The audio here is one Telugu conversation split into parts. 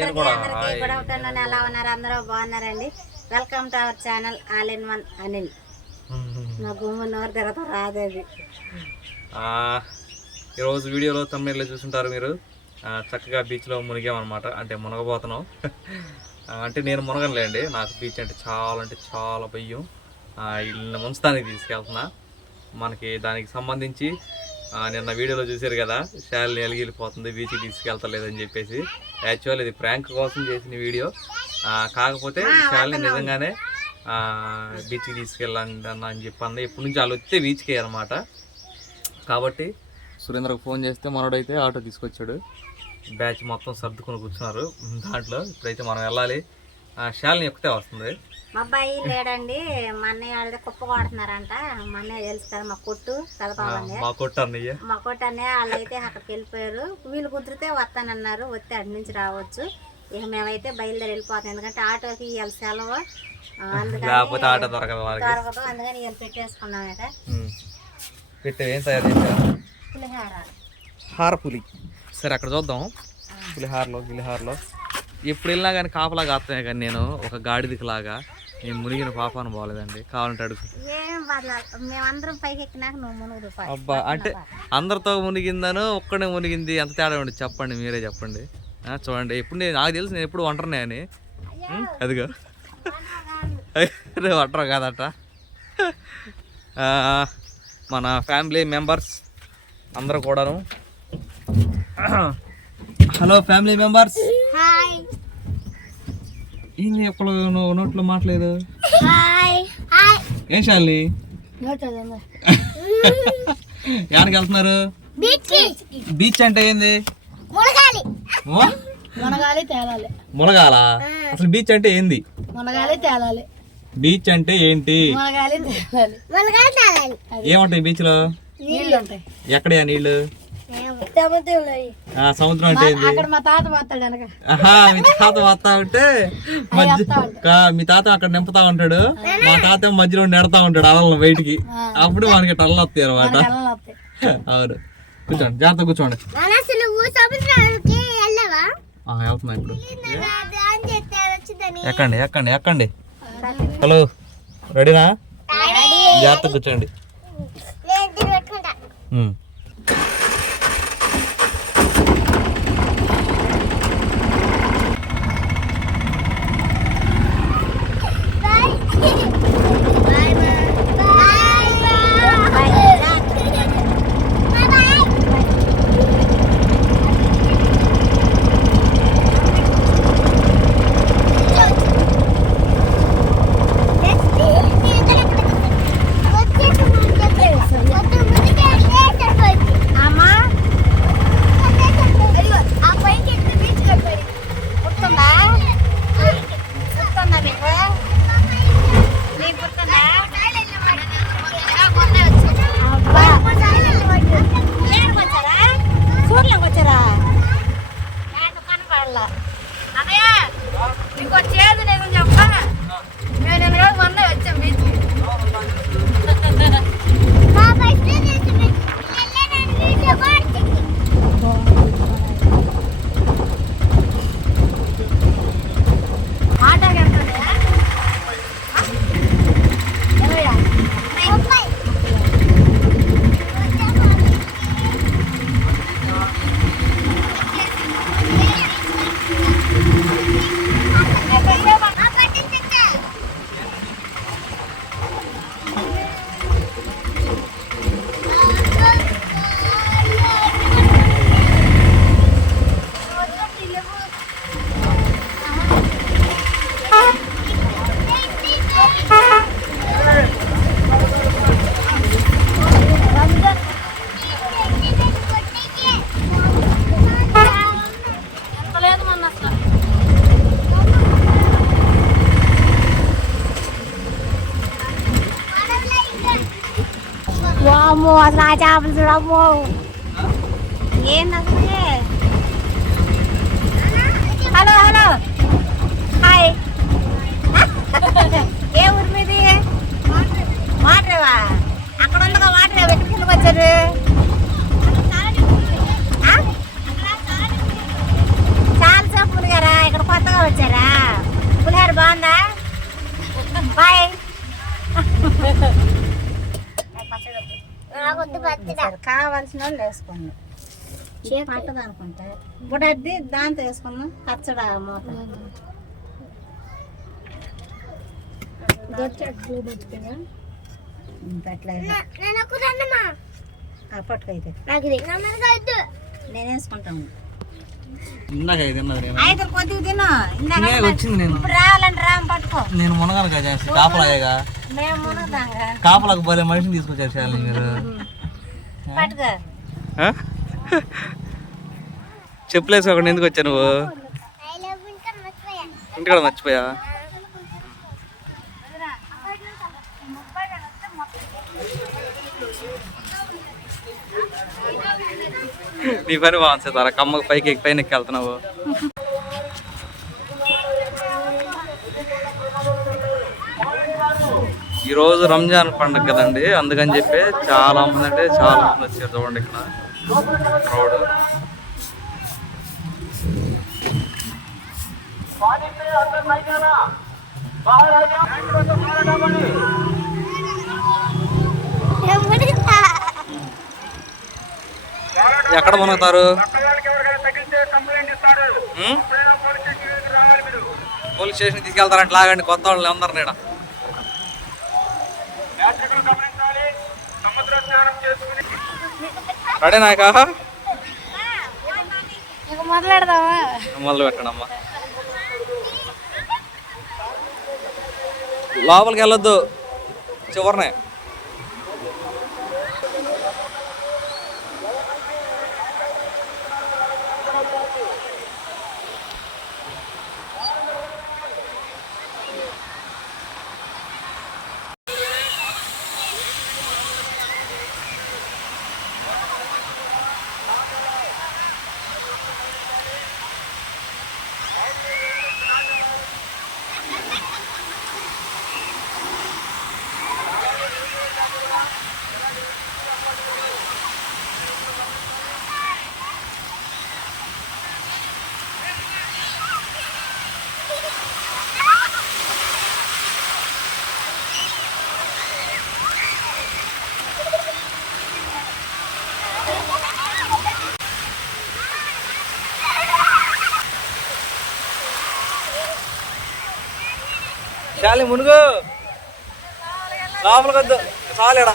నేను కూడా. Good afternoon. ఎలా ఉన్నారు? అందరూ బాగున్నారండి? Welcome to our channel all in one Anil నా గుమ్మ నోరు తిరగతా రాదు అది. ఆ, ఈరోజు వీడియోలో తమిళలో చూసుంటారు మీరు. చక్కగా బీచ్లో మునిగామన్నమాట. అంటే మునగబోతున్నాం. అంటే నేను మునగనులేండి. నాకు బీచ్ అంటే చాలా అంటే చాలా భయం. వీళ్ళని ముంచడానికి తీసుకెళ్తున్నా. మనకి దానికి సంబంధించి నిన్న వీడియోలో చూశారు కదా శాలిని ఎలిగిలిపోతుంది బీచ్కి తీసుకెళ్తలేదని చెప్పేసి. యాక్చువల్ ఇది ప్రాంక్ కోసం చేసిన వీడియో. కాకపోతే శాలిని నిజంగానే బీచ్కి తీసుకెళ్ళండి అన్న అని చెప్పి అన్న ఎప్పటి నుంచి వాళ్ళు వస్తే బీచ్కి అనమాట కాబట్టి సురేంద్రకు ఫోన్ చేస్తే మనోడైతే ఆటో తీసుకొచ్చాడు. బ్యాచ్ మొత్తం సర్దుకొని కూర్చున్నారు. దాంట్లో ఇప్పుడైతే మనం వెళ్ళాలి. ఆ, శాలిని ఒక్కటే వస్తుంది. మా అబ్బాయి లేడండి మా అన్నయ్య వాళ్ళది కుప్ప కొడుతున్నారంట. మా అన్నయ్య తెలుసు కదా మా కొట్టు కలపాలండి మా కొట్టు అన్నయ్య. మా కొట్టు అన్నయ్య వాళ్ళు అయితే అక్కడికి వెళ్ళిపోయారు. వీళ్ళు కుదిరితే వస్తానన్నారు వస్తే అటు నుంచి రావచ్చు. ఇక మేమైతే బయలుదేరి వెళ్ళిపోతాం ఎందుకంటే ఆటోకి ఇవాళ సెలవు. లేకపోతే ఆటో దొరకదు దొరకదు. అందుకని ఇవాళ పెట్టేసుకున్నామట. ఉమ్. పెట్టే తయారు పులిహార. హారపులి. సరే అక్కడ చూద్దాం. పులిహారలో గిలిహారలో. ఎప్పుడు వెళ్ళినా కానీ కాపలా కాస్తానే కానీ నేను ఒక గాడిదికి లాగా. నేను మునిగిన పాపాను బాగలేదండి కావాలంటే అడుగు. మేమందరం పైకి ఎక్కినాక నువ్వు. అబ్బా అంటే అందరితో మునిగిందను ఒక్కడే మునిగింది ఎంత తేడా ఉండి చెప్పండి మీరే చెప్పండి. చూడండి ఎప్పుడు నేను నాకు తెలుసు నేను ఎప్పుడు ఒంటరినే అని. అదిగో. ఒంటరి కాదట. మన ఫ్యామిలీ మెంబర్స్ అందరూ కూడాను. Hello family members. ఏంది ఎప్పుడు నువ్వు నోట్లో మాట్లేదు హాయ్ హాయ్ ఏం శాలిని? ఎక్కడికి వెళ్తున్నారు? బీచ్ అంటే ఏంది? మునగాలి. తేలాలి. మునగాల? అసలు బీచ్ అంటే ఏంది? మునగాలి తేలాలి. బీచ్ అంటే ఏంటి? మునగాలి తేలాలి. మునగాలి తేలాలి. ఏముంటాయి బీచ్లో? నీళ్ళు ఉంటాయి ఎక్కడయా ఆ సముద్రం అంటే అక్కడ మా తాత పోతాడు అనక ఆహా మీ తాత వస్తా ఉంటే మధ్య కా- మీ తాత అక్కడ నింపుతా ఉంటాడు. మా తాత మధ్యలో నెడతా ఉంటాడు అలలు బయటికి. అప్పుడు మనకి టల్లు వస్తాయి అనమాట అవును. కూర్చోండి జాగ్రత్త కూర్చోండి. వెళ్తున్నా ఇప్పుడు. ఎక్కండి ఎక్కండి ఎక్కండి. హలో రెడీనా? జాగ్రత్త కూర్చోండి. అసలు ఆ చేపలు ఏంది హలో హలో హాయ్ ఏ ఊరు మీది? అక్కడ ఉండగా వాటర్ ఎక్కడికి వచ్చారు చాలా సేపు పులిగారా ఇక్కడ కొత్తగా వచ్చారా పులిహార బాగుందా బాయ్ కావాల్సిన వాళ్ళు వేసుకోండి. పట్టదు అనుకుంటా ఇప్పుడు అది దాంతో వేసుకుందాం పచ్చడా మూత పట్టుకైతే నేను వేసుకుంటాను ఇందాక తిన్నది నేను కొద్దిగా ఇందాక వచ్చింది నేను. ఇప్పుడు రావాలంటే రామ్ పట్టుకో. నేను కాపలాగా మేము కాపలకు భలే మనిషిని తీసుకొచ్చారు శాలిని మీరు పట్టుకో. చెప్పులేసుకోకుండా ఎందుకు వచ్చా నువ్వు? ఇంటికాడ మర్చిపోయా నీ పని బాగుంది సీతారా కమ్మకు పైకి పైన వెళ్తున్నావు. ఈరోజు రంజాన్ పండుగ కదండి అందుకని చెప్పి చాలా మంది అంటే చాలా మంది వచ్చారు చూడండి ఇక్కడ. క్రౌడ్ ఎక్కడ మునుగుతారు? పోలీస్ స్టేషన్ తీసుకెళ్తారంటే లాగండి కొత్త వాళ్ళు అందరిని ఈడ. రెడీ నాయక? మొదలు పెట్టండి అమ్మా. లోపలికి వెళ్ళొద్దు. చివరినే. గాలి మునుగు. లోపలికొద్దు. చాలేడా?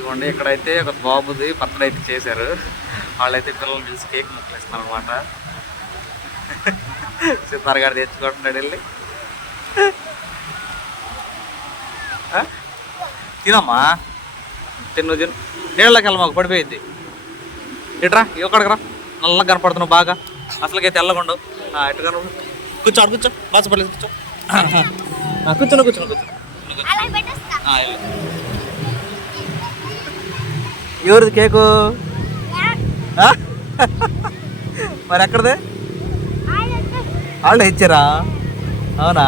చూసుకోండి ఇక్కడైతే ఒక బాబుది బర్త్డే అయితే చేశారు. వాళ్ళైతే పిల్లల్ని పిలిచి కేక్ ముక్కలేస్తున్నారు అనమాట సిద్ధార్ గారు తెచ్చుకుంటున్నాడు వెళ్ళి? తినమ్మా. తిను తిను నీళ్ళకి వెళ్ళ మాకు పడిపోయింది. ఇట్రా ఇక్కడికి రా. నల్లగా కనపడుతున్నావు బాగా. అసలుకైతే ఆ, ఇటు కనపడు. కూర్చో కూర్చో. బాసపడలేదు కూర్చో. కూర్చోను కూర్చోను కూర్చో వెళ్ళు. ఎవరిది కేకు? మరి ఎక్కడదే? వాళ్ళు ఇచ్చారా? అవునా?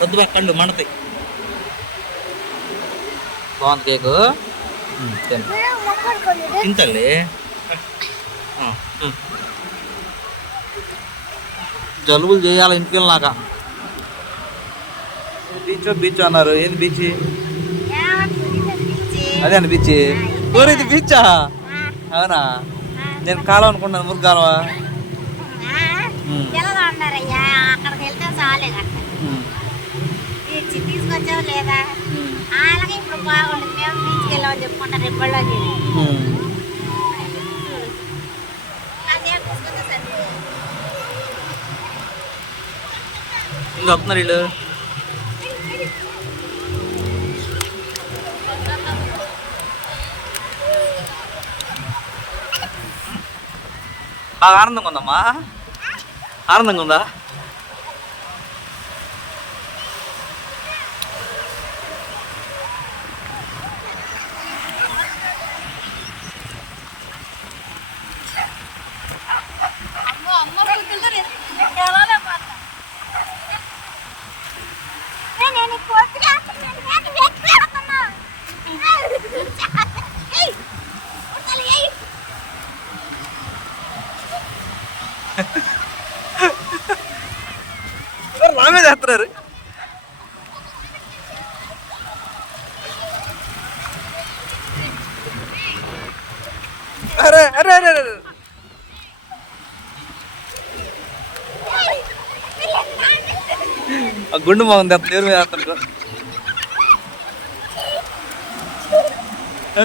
వద్దు బా, కళ్ళు మండతాయి. బాగుంది కేకు? తింటండి జలుబులు చేయాలి ఇంటికి వెళ్ళినాక బీచ్ బీచ్ అన్నారు. ఏది బీచ్? అదే అండి బీచ్. ఊరు ఇది బీచా? అవునా? నేను కాలం అనుకున్నాను మురుగు కాలువ ఉమ్, పిల్లలు అన్నారయ్యా అక్కడికి వెళ్తే చాలే కదా ఉమ్, తీర్చి తీసుకొచ్చావు లేదా? ఉమ్, అలాగే ఇప్పుడు బాగుంటుంది. మేము బీచ్కి వెళ్ళామని చెప్పుకుంటారు ఇంకా వస్తున్నారు వీళ్ళు బాగా ఆనందంగా ఉందమ్మా ఆనందంగా ఉందా ఆ గుండు బాగుంది అతను ఎవరి మీద వేస్తున్నారు ఆ?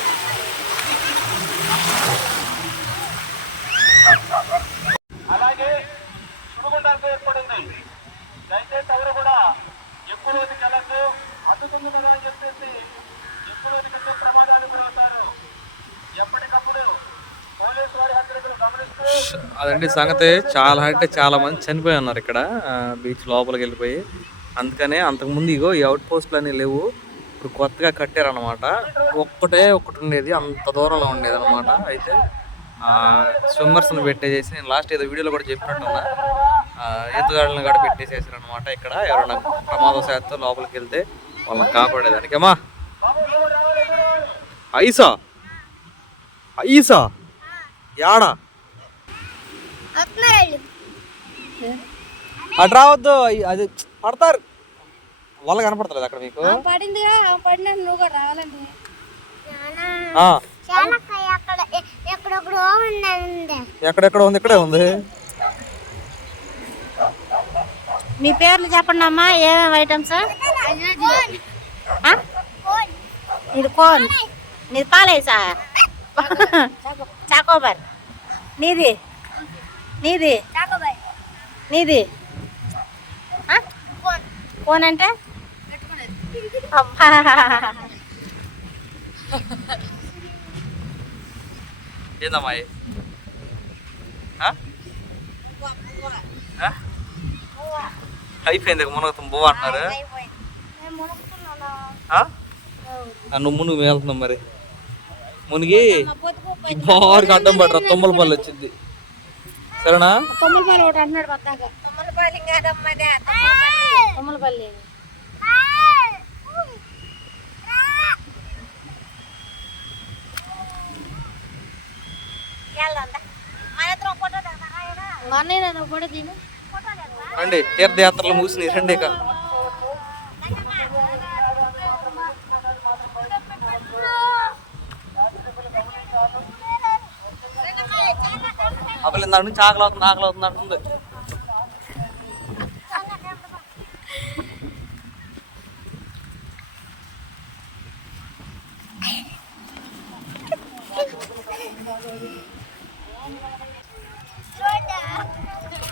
అదండి సంగతి. చాలా అంటే చాలా మంది చనిపోయి ఉన్నారు ఇక్కడ. బీచ్ లోపలికి వెళ్ళిపోయి. అందుకనే అంతకుముందు ఇగో ఈ అవుట్ పోస్ట్లు అనేవి లేవు. ఇప్పుడు కొత్తగా కట్టారనమాట ఒక్కటే ఒకటి ఉండేది. అంత దూరంలో ఉండేది అనమాట అయితే స్విమ్మర్స్ని పెట్టేసేసి నేను లాస్ట్ ఏదో వీడియోలో కూడా చెప్పినట్టున్నా. ఆ, ఈతగాళ్ళని కూడా పెట్టేసేసారు అనమాట ఇక్కడ. ఎవరైనా ప్రమాదశాత్తు లోపలికి వెళ్తే వాళ్ళని కాపాడేదానికి. అమ్మా! ఐసా! ఐసా! యాడా? అటు రావద్దు అది పడతారు. వాళ్ళ కనపడతలేదు అక్కడ మీకు. పడిన నువ్వు కూడా రావాలండి ఉందండి. ఎక్కడెక్కడ ఉంది ఇక్కడే ఉంది. మీ పేర్లు చెప్పండి అమ్మా ఏమేమి ఐటమ్స్ ఇది కోన్. నీది పాలేసా? చాకోబార్. నీది? నీది? నీది? ఫోన్. అంటే? అబ్బా. ఏందమ్మా? అయిపోయింది మునగతం బో అంటున్నారు. నువ్వు మునుగు వెళ్తున్నాం మరి. మునిగి బాగా అడ్డం పడరా తొమ్మల పళ్ళు వచ్చింది. సరేనా? తొమ్మలపల్లి ఒకటి అంటున్నాడు పద్దాక. తొమ్మలపల్లి కాదమ్మది తొమ్మలపల్లి మన ఫోటో తిను రండి తీర్థయాత్రలు మూసినాయి రండి ఇక. అప్పుడు దాని నుంచి ఆకలి అవుతుంది ఆకలి అవుతుంది అంటుంది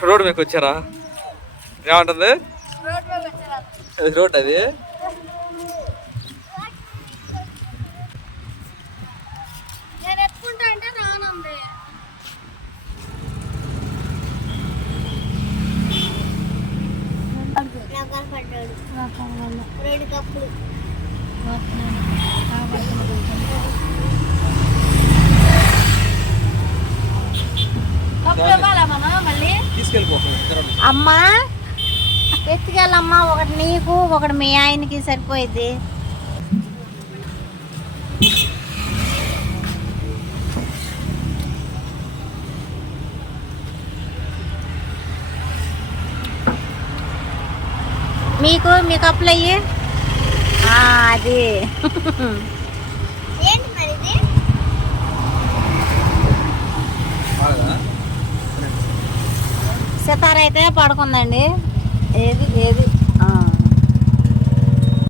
రోడ్డు మీకు వచ్చారా? ఏమంటుంది రోడ్ అది నేను ఎత్తుకుంటా అంటే రానుంది రెండు కప్పులు కప్పులు ఇవ్వాలా మనం మళ్ళీ తీసుకెళ్ళిపోతుంది అమ్మా ఎత్తుకెళ్ళమ్మా ఒకటి నీకు ఒకటి మీ ఆయనకి సరిపోయింది మీకు మీ కప్పులు అయ్యి? ఆ, అది. ఏంటి మరి ఇది? సితార అయితే పడుకుందండి. ఏది ఏది